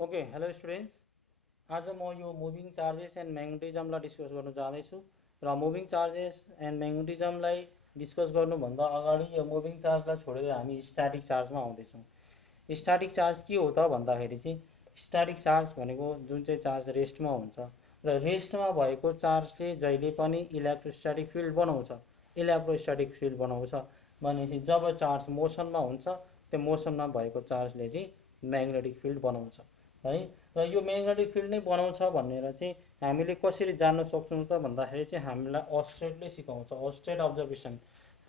Okay hello students, आज म यो मुभिङ चार्जेस एन्ड म्याग्नेटिजमलाई डिस्कस गर्न जाँदैछु। र मुभिङ चार्जेस एन्ड म्याग्नेटिजमलाई डिस्कस गर्नुभन्दा अगाडि यो मुभिङ चार्जलाई छोडेर हामी स्ट्याटिक चार्जमा आउँदैछौँ। स्ट्याटिक चार्ज के हो त भन्दाखेरि चाहिँ स्ट्याटिक चार्ज भनेको जुन चाहिँ चार्ज रेस्टमा हुन्छ र रेस्टमा भएको चार्जले जहिले पनि इलेक्ट्रोस्ट्याटिक फिल्ड बनाउँछ। इलेक्ट्रोस्ट्याटिक फिल्ड बनाउँछ भनेपछि जब चार्ज मोसनमा हुन्छ त्यो मोसनमा भएको चार्जले चाहिँ म्याग्नेटिक फिल्ड बनाउँछ है। र यो म्याग्नेटिक फिल्ड नै बनाउँछ भनेर चाहिँ हामीले कसरी जान्न सक्छौँ त भन्दाखेरि चाहिँ हामीलाई अस्टेडले सिकाउँछ। अस्टेड अब्जर्भेसन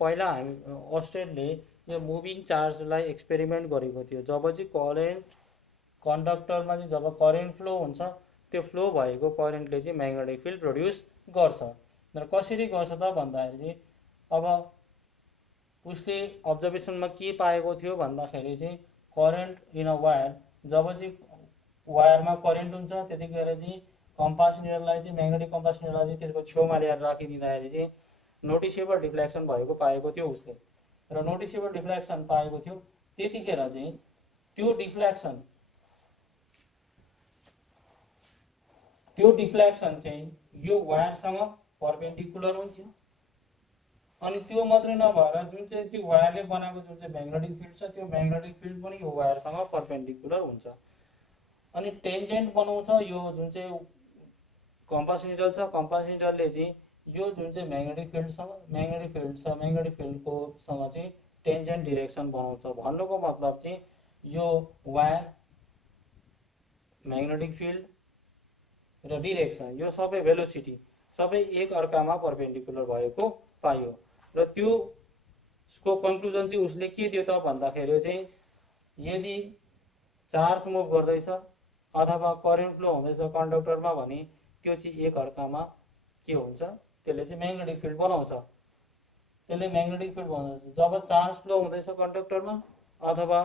पहिला हामी अस्टेडले यो मुभिङ चार्जलाई एक्सपेरिमेन्ट गरेको थियो। जब चाहिँ कन्डक्टरमा चाहिँ जब करेन्ट फ्लो हुन्छ त्यो फ्लो भएको करेन्टले चाहिँ म्याग्नेटिक फिल्ड प्रड्युस गर्छ। र कसरी गर्छ त भन्दाखेरि चाहिँ अब उसले अब्जर्भेसनमा के पाएको थियो भन्दाखेरि चाहिँ करेन्ट इन अ वायर, जब चाहिँ वायरमा करेन्ट हुन्छ त्यतिखेर चाहिँ कम्पास निडललाई चाहिँ म्याग्नेटिक कम्पास निडललाई चाहिँ त्यसको छेउमा ल्याएर राखिदिँदाखेरि चाहिँ नोटिसेबल डिफ्लेक्सन भएको पाएको थियो उसले। र नोटिसेबल डिफ्लेक्सन पाएको थियो त्यतिखेर चाहिँ त्यो डिफ्लेक्सन चाहिँ यो वायरसँग परपेन्डिकुलर हुन्थ्यो। अनि त्यो मात्रै नभएर जुन चाहिँ वायरले बनाएको जुन चाहिँ म्याग्नेटिक फिल्ड छ त्यो म्याग्नेटिक फिल्ड पनि यो वायरसँग परपेन्डिकुलर हुन्छ। अनि टेन्जेन्ट बनाउँछ यो जुन चाहिँ कम्पास निडल छ। कम्पास निडलले चाहिँ यो जुन चाहिँ म्याग्नेटिक फिल्डको सँग चाहिँ टेन्जेन्ट डिरेक्सन बनाउँछ। भन्नुको मतलब चाहिँ यो वायर, म्याग्नेटिक फिल्ड र डिरेक्सन यो सबै भेलोसिटी सबै एक अर्कामा परपेन्डिकुलर भएको पायो। र त्यसको कन्क्लुजन चाहिँ उसले के दियो त भन्दाखेरि चाहिँ यदि चार्ज मुभ गर्दैछ अथवा करेन्ट फ्लो हुँदैछ कन्डक्टरमा भने त्यो चाहिँ एक अर्कामा के हुन्छ, त्यसले चाहिँ म्याग्नेटिक फिल्ड बनाउँछ। त्यसले म्याग्नेटिक फिल्ड बनाउँछ। जब चार्ज फ्लो हुँदैछ कन्डक्टरमा अथवा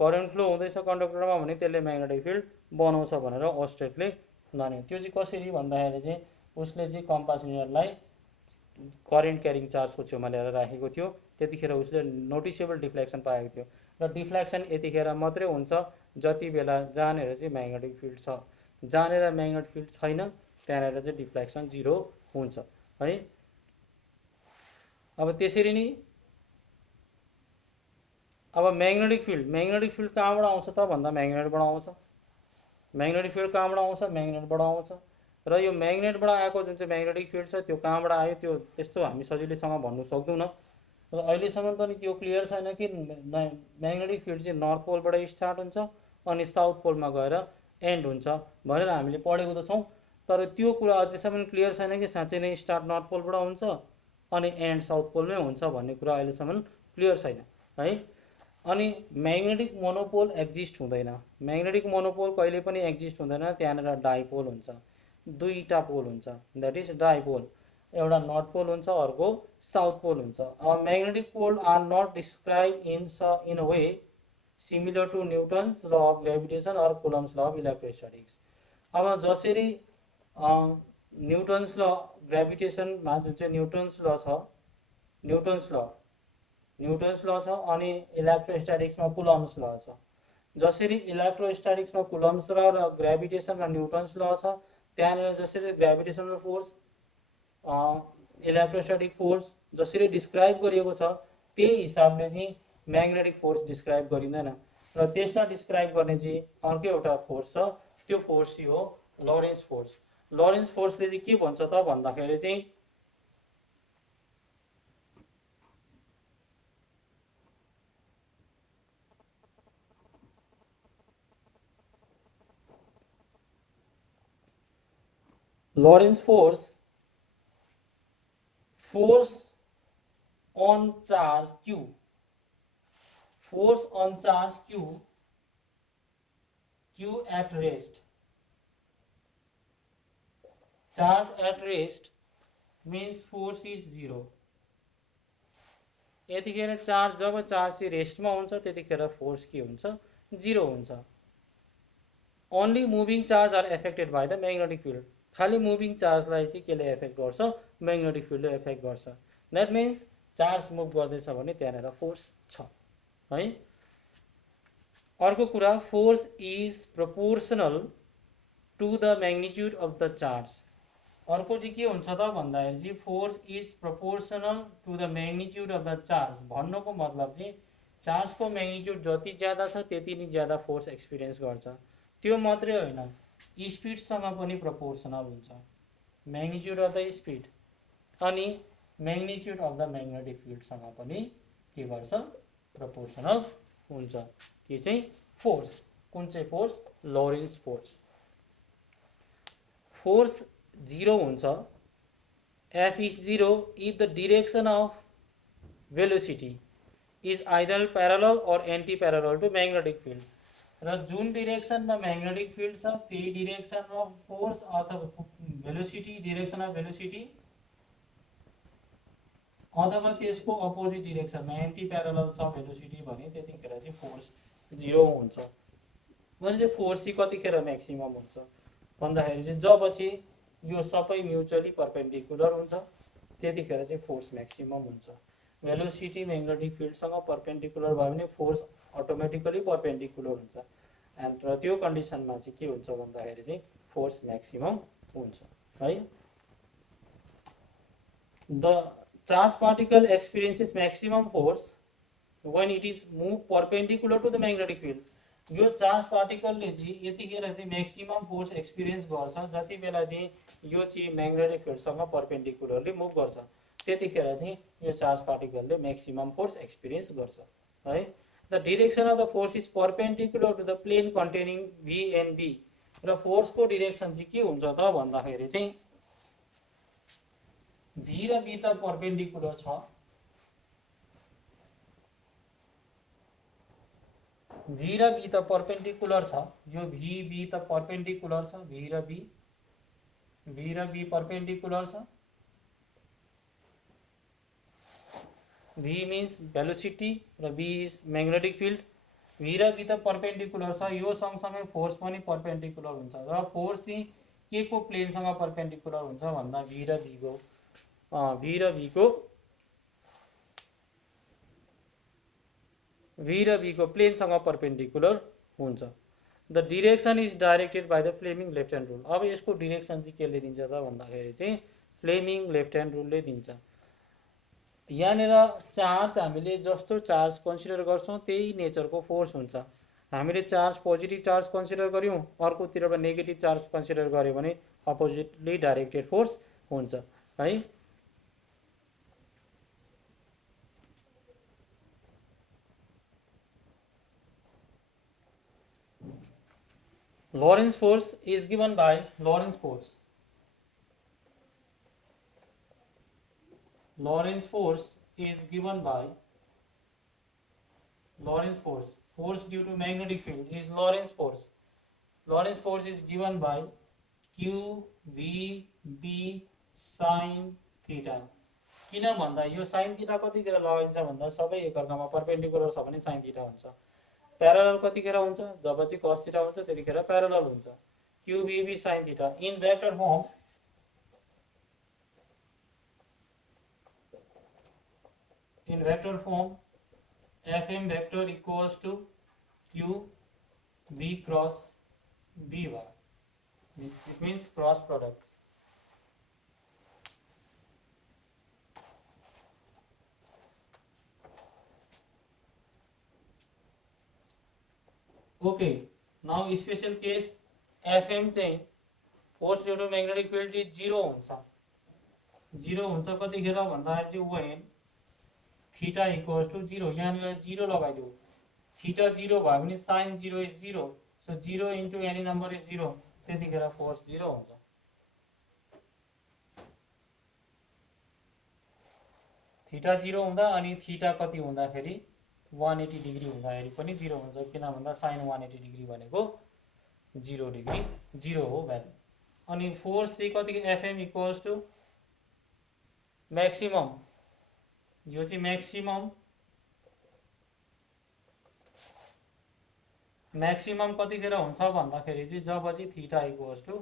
करेन्ट फ्लो हुँदैछ कन्डक्टरमा भने त्यसले म्याग्नेटिक फिल्ड बनाउँछ भनेर अस्टेडले भन्यो। त्यो चाहिँ कसरी भन्दाखेरि चाहिँ उसले चाहिँ कम्पास निडललाई करेन्ट क्यारिङ चार्जको छेउमा ल्याएर राखेको थियो। त्यतिखेर उसले नोटिसेबल डिफ्लेक्सन पाएको थियो। र डिफ्लेक्सन यतिखेर मात्रै हुन्छ जति बेला जहाँनिर चाहिँ म्याग्नेटिक फिल्ड छ। जहाँनिर म्याग्नेटिक फिल्ड छैन त्यहाँनिर चाहिँ डिफ्लेक्सन जिरो हुन्छ है। अब त्यसरी नै अब म्याग्नेटिक फिल्ड कहाँबाट आउँछ त भन्दा म्याग्नेटबाट आउँछ। म्याग्नेटिक फिल्ड कहाँबाट आउँछ? म्याग्नेटबाट आउँछ। र यो म्याग्नेटबाट आएको जुन चाहिँ म्याग्नेटिक फिल्ड छ त्यो कहाँबाट आयो त्यो त्यस्तो हामी सजिलैसँग भन्नु सक्दैनौँ। र अहिलेसम्म पनि त्यो क्लियर छैन कि म्याग्नेटिक फिल्ड चाहिँ नर्थ पोलबाट स्टार्ट हुन्छ अनि साउथ पोलमा गएर एन्ड हुन्छ भनेर हामीले पढेको त छौँ। तर त्यो कुरा अझैसम्म क्लियर छैन कि साँच्चै नै स्टार्ट नर्थ पोलबाट हुन्छ अनि एन्ड साउथ पोलमै हुन्छ भन्ने कुरा अहिलेसम्म क्लियर छैन है। अनि म्याग्नेटिक मोनोपोल एक्जिस्ट हुँदैन। म्याग्नेटिक मोनोपोल कहिले पनि एक्जिस्ट हुँदैन। त्यहाँनिर डाइपोल हुन्छ, दुईवटा पोल हुन्छ, द्याट इज डाइपोल। एउटा नर्थ पोल हुन्छ, अर्को साउथ पोल हुन्छ। अब magnetic pole are not describe in a way similar to Newton's law of gravitation or Coulomb's law of electrostatics. अब जसरी न्युटन्स ल ग्रेभिटेसनमा जुन चाहिँ न्युटन्स ल छ अनि इलेक्ट्रोस्ट्याटिक्समा कुलम्स ल छ। जसरी इलेक्ट्रोस्ट्याटिक्समा कुलम्स र ग्रेभिटेसनमा न्युटन्स ल छ त्यहाँनिर जसरी ग्रेभिटेसनल फोर्स इलेक्ट्रोस्ट्याटिक फोर्स जसरी डिस्क्राइब गरिएको छ त्यही हिसाबले चाहिँ म्याग्नेटिक फोर्स डिस्क्राइब गरिँदैन। र त्यसमा डिस्क्राइब गर्ने चाहिँ अर्को एउटा फोर्स छ, त्यो फोर्स चाहिँ हो लरेन्स फोर्स। लरेन्स फोर्सले चाहिँ के भन्छ त भन्दाखेरि चाहिँ Lorentz force on charge q, force on charge q at rest, charge at rest means force is zero। यतिखेर चार्ज जब चार्ज चाहिँ रेस्टमा हुन्छ त्यतिखेर फोर्स के हुन्छ? जिरो हुन्छ। Only moving charge are affected by the magnetic field. खालि मुभिङ चार्जलाई चाहिँ केले एफेक्ट गर्छ? म्याग्नेटिक फिल्डले एफेक्ट गर्छ। द्याट मिन्स चार्ज मुभ गर्दैछ भने त्यहाँनिर फोर्स छ है। अर्को कुरा, force is proportional to the magnitude of the charge. अर्को चाहिँ के हुन्छ त भन्दाखेरि चाहिँ force is proportional to the magnitude of the charge भन्नुको मतलब चाहिँ चार्जको म्याग्निट्युड जति ज्यादा छ त्यति नै ज्यादा फोर्स एक्सपिरियन्स गर्छ। त्यो मात्रै होइन, स्पिडसँग पनि प्रोपोर्सनल हुन्छ, म्याग्निट्युड अफ द स्पिड अनि म्याग्निट्युड अफ द म्याग्नेटिक फिल्डसँग पनि के गर्छ, प्रोपोर्सनल हुन्छ। के चाहिँ फोर्स, कुन चाहिँ फोर्स, लोरेन्ज फोर्स। फोर्स 0 हुन्छ, F is 0 if the direction of velocity is either parallel or anti-parallel to magnetic field। र जुन डिरेक्सनमा म्याग्नेटिक फिल्ड छ त्यही डिरेक्सनमा फोर्स अथवा भेलोसिटी, डिरेक्सन अफ भेलोसिटी अथवा त्यसको अपोजिट डिरेक्सनमा एन्टी प्यारलल छ भेलोसिटी भने त्यतिखेर चाहिँ फोर्स 0 हुन्छ। भने चाहिँ फोर्स चाहिँ कतिखेर म्याक्सिमम हुन्छ भन्दाखेरि चाहिँ जब चाहिँ यो सबै म्युचुअली परपेन्डिकुलर हुन्छ त्यतिखेर चाहिँ फोर्स म्याक्सिमम हुन्छ। भेलोसिटी म्याग्नेटिक फिल्डसँग परपेन्डिकुलर भयो भने फोर्स अटोमेटिकली परपेन्डिकुलर हुन्छ एन्ड र त्यो कन्डिसनमा चाहिँ के हुन्छ भन्दाखेरि चाहिँ फोर्स म्याक्सिमम हुन्छ है। The charge particle experiences maximum force when it is move perpendicular to the magnetic field। यो चार्ज पार्टिकलले चाहिँ यतिखेर चाहिँ म्याक्सिमम फोर्स एक्सपिरियन्स गर्छ जति बेला चाहिँ यो चाहिँ म्याग्नेटिक फिल्डसँग परपेन्डिकुलरली मुभ गर्छ त्यतिखेर चाहिँ यो चार्ज पार्टिकलले म्याक्सिमम फोर्स एक्सपिरियन्स गर्छ है। The direction of the force is perpendicular to the plane containing V and B. र फोर्सको डिरेक्सन चाहिँ के हुन्छ त भन्दाखेरि चाहिँ भी र बी त परपेन्डिकुलर छ, भी र बी त परपेन्डिकुलर छ, यो भी बी त परपेन्डिकुलर छ, भी र बी परपेन्डिकुलर छ। भी मीन्स भेलोसिटी र बी इज म्याग्नेटिक फिल्ड। भी र बी त परपेन्डिकुलर छ, यो सँगसँगै फोर्स पनि परपेन्डिकुलर हुन्छ र फोर्स चाहिँ के को प्लेनसँग परपेन्डिकुलर हुन्छ भन्दा भी र बीको प्लेनसँग परपेन्डिकुलर हुन्छ। The direction is directed by the Fleming left hand rule. अब यसको डिरेक्सन चाहिँ केले दिन्छ त भन्दाखेरि चाहिँ फ्लेमिङ लेफ्ट ह्यान्ड रुलले दिन्छ। यहाँनिर चार्ज हामीले जस्तो चार्ज कन्सिडर गर्छौँ त्यही नेचरको फोर्स हुन्छ। हामीले चार्ज पोजिटिभ चार्ज कन्सिडर गऱ्यौँ, अर्कोतिरबाट नेगेटिभ चार्ज कन्सिडर गऱ्यो भने अपोजिटली डाइरेक्टेड फोर्स हुन्छ है। Lorentz force is given by Lorentz force is given by force due to magnetic field is Lorentz force is given by Q V B sin theta। किन भन्दा यो sin theta कतिखेर लगाइन्छ भन्दा सबै एकअर्कामा परपेन्डिकुलर छ भने sin theta हुन्छ। प्यारलल कतिखेर हुन्छ जब चाहिँ cos theta हुन्छ त्यतिखेर प्यारलल हुन्छ। Q V B sin theta in vector form Fm vector equals to Q B cross B y। It means cross product। Okay, now special case Fm चाहिँ force due to magnetic field चाहिँ 0 हुन्छ कतिखेर भन्दाखेरि चाहिँ when theta equals to 0। यहाँनिर 0 लगाइदियो, theta 0 भयो भने sine 0 is 0, so 0 into any number is 0, त्यतिखेर फोर्स 0 हुन्छ। थीटा 0 हुँदा अनि थीटा कति हुँदाखेरि 180 डिग्री हुँदाखेरि पनि 0 हुन्छ, किन भन्दा साइन 180 डिग्री भनेको 0 डिग्री 0 हो भ्यालु। अनि फोर्स चाहिँ कति Fm इक्वल्स टु म्याक्सिमम, यो चाहिँ म्याक्सिमम कतिखेर हुन्छ भन्दाखेरि चाहिँ जब चाहिँ थीटा इक्वल्स टु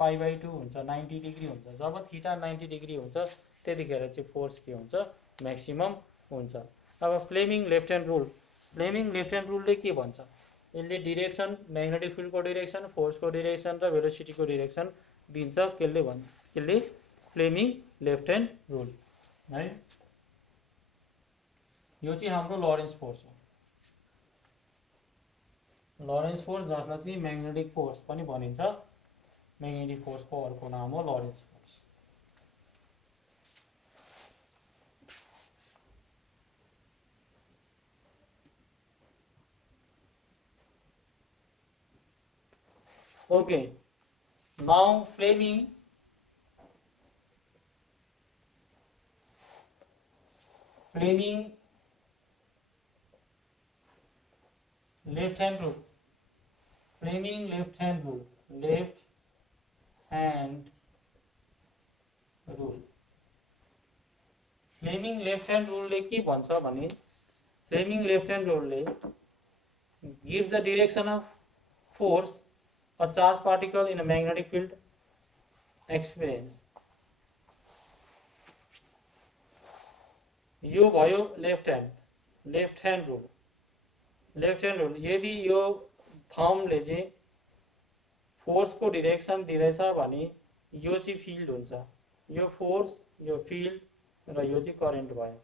π/2 हुन्छ, 90 डिग्री हुन्छ। जब थीटा 90 डिग्री हुन्छ त्यतिखेर चाहिँ फोर्स के हुन्छ, म्याक्सिमम हुन्छ। अब फ्लेमिङ लेफ्ट ह्यान्ड रुलले के भन्छ यसले डिरेक्सन, म्याग्नेटिक फिल्डको डिरेक्सन, फोर्सको डिरेक्सन र भेलोसिटीको डिरेक्सन दिन्छ। त्यसले फ्लेमिङ लेफ्ट ह्यान्ड रुल है। यो चाहिँ हाम्रो लरेन्स फोर्स हो। लरेन्स फोर्स जसलाई चाहिँ म्याग्नेटिक फोर्स पनि भनिन्छ। म्याग्नेटिक फोर्सको अर्को नाम हो Lorentz force. Okay, now Fleming left hand rule. Fleming left hand rule. Left hand rule. Fleming left hand rule ले के भन्छ भने Fleming left hand rule ले gives the direction of force a charged particle in a magnetic field experience. यो भयो left hand rule. Left hand rule यदि यो थम्बले चाहिँ फोर्सको डिरेक्सन दिँदैछ भने यो चाहिँ फिल्ड हुन्छ। यो फोर्स, यो फिल्ड र यो चाहिँ करेन्ट भयो।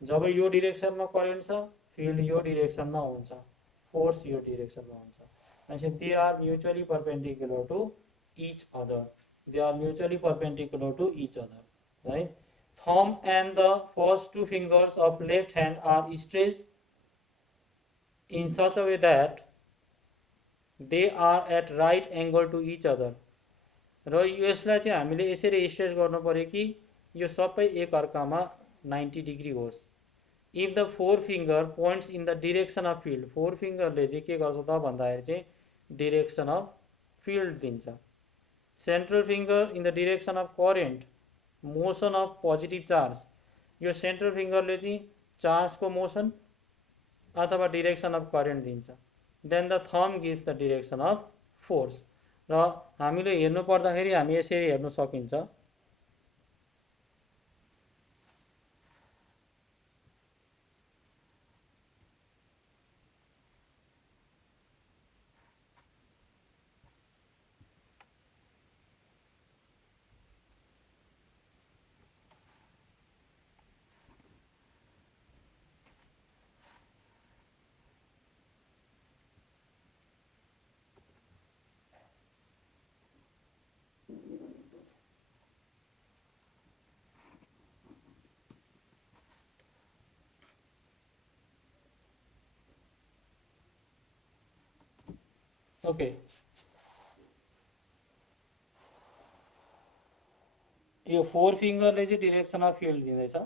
जब यो डिरेक्सनमा करेन्ट छ, फिल्ड यो डिरेक्सनमा हुन्छ, फोर्स यो डिरेक्सनमा हुन्छ। भनेपछि they are mutually perpendicular to each other. They are mutually perpendicular to each other है। Thumb and the first two fingers of left hand are stretched in such a way that they are at right angle to each other. र यसलाई चाहिँ हामीले यसरी stretch गर्नु पर्यो कि यो सबै एक अर्कामा 90 डिग्री होस्। If the four finger points in the direction of field, four फिंगरले चाहिँ के गर्छ त भन्दाखेरि चाहिँ डिरेक्सन अफ फिल्ड दिन्छ। Central finger in the direction of current, motion of positive charge. यो सेन्ट्रल फिंगरले चाहिँ चार्जको मोशन अथवा डिरेक्सन अफ करेन्ट दिन्छ। Then the thumb gives the direction of force. र हामीले हेर्नु पर्दाखेरि हामी यसरी हेर्न सकिन्छ। ओके, यो फोर फिंगरले चाहिँ डिरेक्सन अफ फिल्ड दिँदैछ।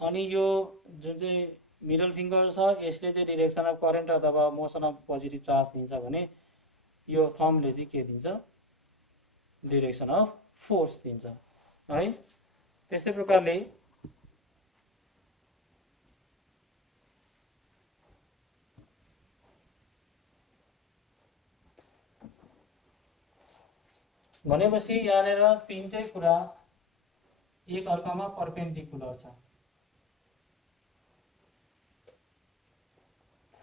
अनि यो जुन चाहिँ मिडल फिंगर छ यसले चाहिँ डिरेक्सन अफ करेन्ट अथवा मोशन अफ पोजिटिभ चार्ज दिन्छ भने यो थम्बले चाहिँ के दिन्छ, डिरेक्सन अफ फोर्स दिन्छ है। त्यस्तै प्रकारले भनेपछि यहाँनिर तीनटै कुरा एक अर्कामा परपेन्डिकुलर छ।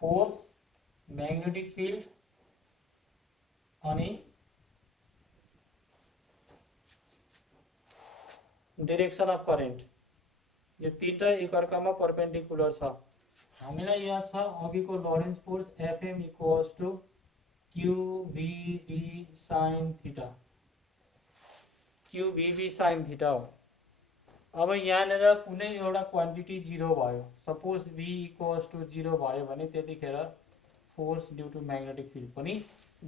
फोर्स, म्याग्नेटिक फिल्ड अनि डिरेक्सन अफ करेन्ट, यो तीनटा एक अर्कामा परपेन्डिकुलर छ। हामीलाई याद छ अघिको Lorentz force FM equals to Q V B sine theta, Q V B sine theta हो। अब यहाँनिर कुनै एउटा क्वान्टिटी 0 भयो, सपोज v इक्वल्स टु 0 भयो भने त्यतिखेर force due to magnetic field पनि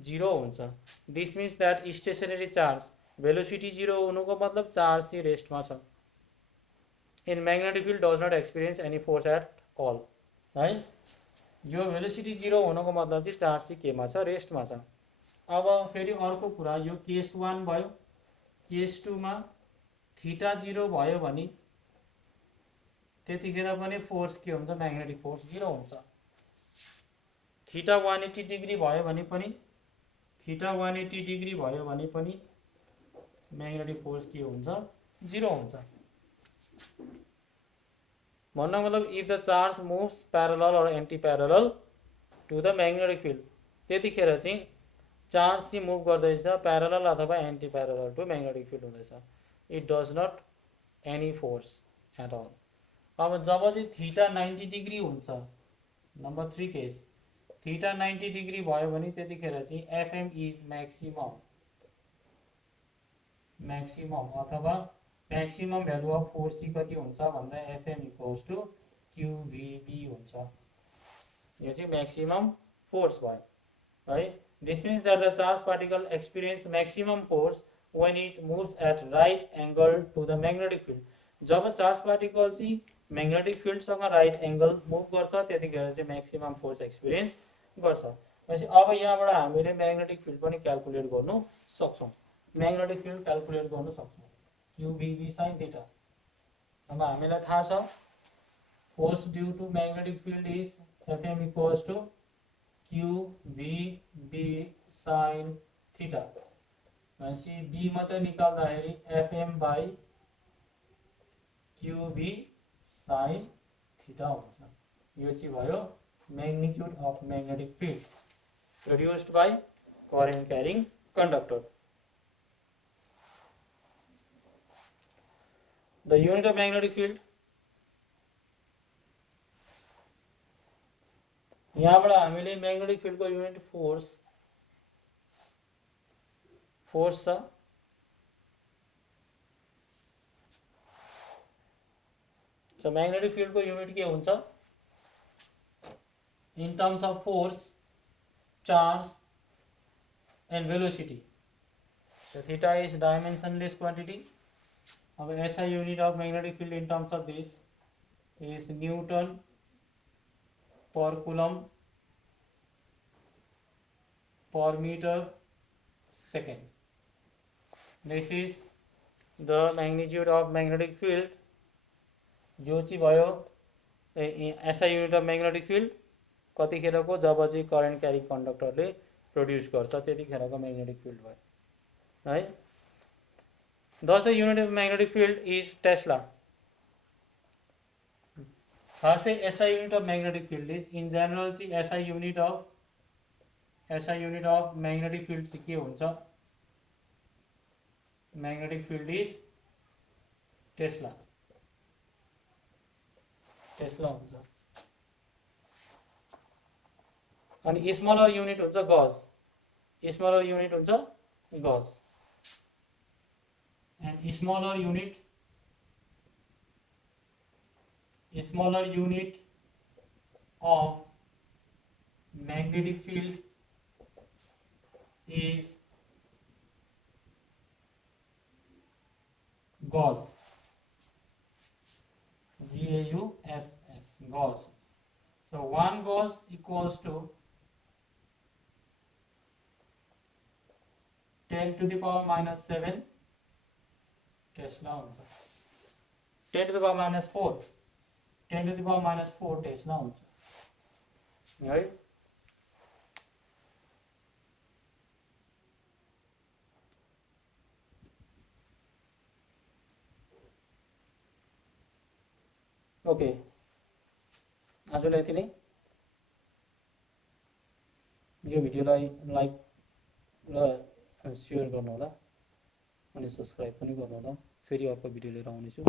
0 हुन्छ। This means that stationary charge velocity 0 हुनुको मतलब चार्ज चाहिँ रेस्टमा छ। In magnetic field does not experience any force at all है। यो भेलोसिटी 0 हुनुको मतलब चाहिँ चार्ज चाहिँ केमा छ, रेस्टमा छ। अब फेरि अर्को कुरा, यो केस 1 भयो। केस 2 मा थीटा 0 भयो भने त्यतिखेर पनि फोर्स के हुन्छ, म्याग्नेटिक फोर्स 0 हुन्छ। थीटा 180 डिग्री भयो भने पनि, थीटा 180 डिग्री भयो भने पनि म्याग्नेटिक फोर्स के हुन्छ, 0 हुन्छ। भन्नु मतलब if the charge moves parallel or anti parallel to the magnetic field, त्यतिखेर चाहिँ चार्ज चाहिँ मुभ गर्दैछ प्यारलल अथवा anti parallel to magnetic field हुँदैछ। It does not any force at all. अब जब चाहिँ थीटा 90 डिग्री हुन्छ, नम्बर 3 केस, थीटा 90 डिग्री भयो भने त्यतिखेर चाहिँ एफएम इज म्याक्सिमम अथवा म्याक्सिमम भ्यालु अफ फोर्स चाहिँ कति हुन्छ भन्दा एफएम इक्वल्स टु क्युभिबी हुन्छ। यो चाहिँ म्याक्सिमम फोर्स भयो है। This means that the charge particle experience maximum force when it moves at right angle to the magnetic field। जब चार्ज पार्टिकल चाहिँ म्याग्नेटिक फिल्डसँग राइट एङ्गल मुभ गर्छ त्यतिखेर चाहिँ म्याक्सिमम फोर्स एक्सपिरियन्स गर्छ। भनेपछि अब यहाँबाट हामीले म्याग्नेटिक फिल्ड पनि क्याल्कुलेट गर्नु सक्छौँ। म्याग्नेटिक फिल्ड क्याल्कुलेट गर्नु सक्छौँ क्युबिबी साइन थीटा। अब हामीलाई थाहा छ force due to magnetic field is FM equals to Q V B sine theta. भनेपछि बी मात्रै निकाल्दाखेरि FM by Q B sine theta हुन्छ। यो चाहिँ भयो magnitude of magnetic field produced by current carrying conductor। The unit of magnetic field, यहाँबाट हामीले magnetic फिल्डको unit force छ। So magnetic field को यूनिट के हुन्छ in terms of force, charge and velocity। So theta is dimensionless quantity। अब SI unit of magnetic field in terms of this is Newton per coulomb per meter second। This is the magnitude of magnetic field जो चाहिँ भयो SI unit of magnetic field कतिखेरको जब चाहिँ current क्यारी कन्डक्टरले produce गर्छ त्यतिखेरको magnetic field भयो है। दस the unit of magnetic field is Tesla. खासै SI unit of magnetic field is in general चाहिँ SI unit of magnetic field चाहिँ के हुन्छ, म्याग्नेटिक फिल्ड इज टेस्ला हुन्छ। अनि स्मलर युनिट हुन्छ गज, स्मलर युनिट हुन्छ गज। And smaller unit of magnetic field is गज, GAUSS, gauss। So 1 gauss equals to 10 to the power minus 7 Tesla हुन्छ। 10 to the power minus 4 Tesla हुन्छ है। ओके, आजलाई यति नै। यो भिडियोलाई लाइक र सेयर गर्नुहोला अनि सब्सक्राइब पनि गर्नुहोला। फेरि अर्को भिडियो लिएर आउनेछु।